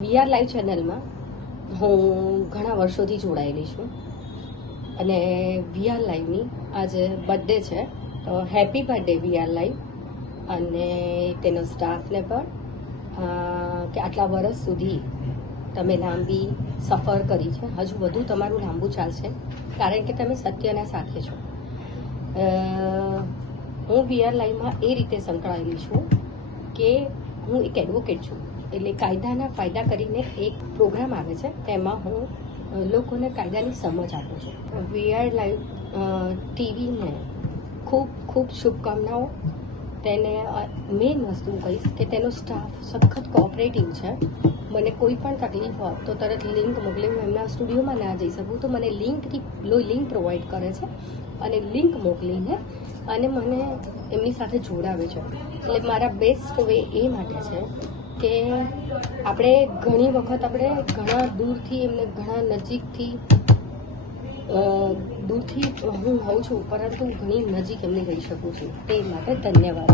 VR live ચેનલમાં હું ઘણા વર્ષોથી જોડાયેલી છું. અને વીઆર લાઈવની આજે બર્થડે છે. તો હેપી બર્થડે વીઆર લાઈવ. અને તેનો સ્ટાફને પણ કે આટલા વર્ષ સુધી તમે લાંબી સફર કરી છે. હજુ વધુ તમારું લાંબુ ચાલશે, કારણ કે તમે સત્યના સાથે છો. હું વીઆર લાઈવમાં એ રીતે સંકળાયેલી છું કે હું એક એડવોકેટ છું. એટલે કાયદાના ફાયદા કરીને એક પ્રોગ્રામ આવે છે. તેમાં હું લોકોને કાયદાની સમજ આપું છું. વીઆર લાઈવ ટીવીને ખૂબ ખૂબ શુભકામનાઓ. તેને મેઇન વસ્તુ કહીશ કે તેનો સ્ટાફ સખત કોઓપરેટિવ છે. મને કોઈ પણ તકલીફ હોય તો તરત લિંક મોકલી, હું એમના સ્ટુડિયોમાં ના જઈ શકું. તો મને લિંકથી લિંક પ્રોવાઈડ કરે છે અને લિંક મોકલીને અને મને એમની સાથે જોડાવે છે. એટલે મારા બેસ્ટ વે એ માટે છે કે આપણે ઘણી વખત આપણે ઘણા દૂરથી એમને ઘણા નજીકથી દૂરથી હું હોઉં છું, પરંતુ ઘણી નજીક એમને રહી શકું છું. તે માટે ધન્યવાદ.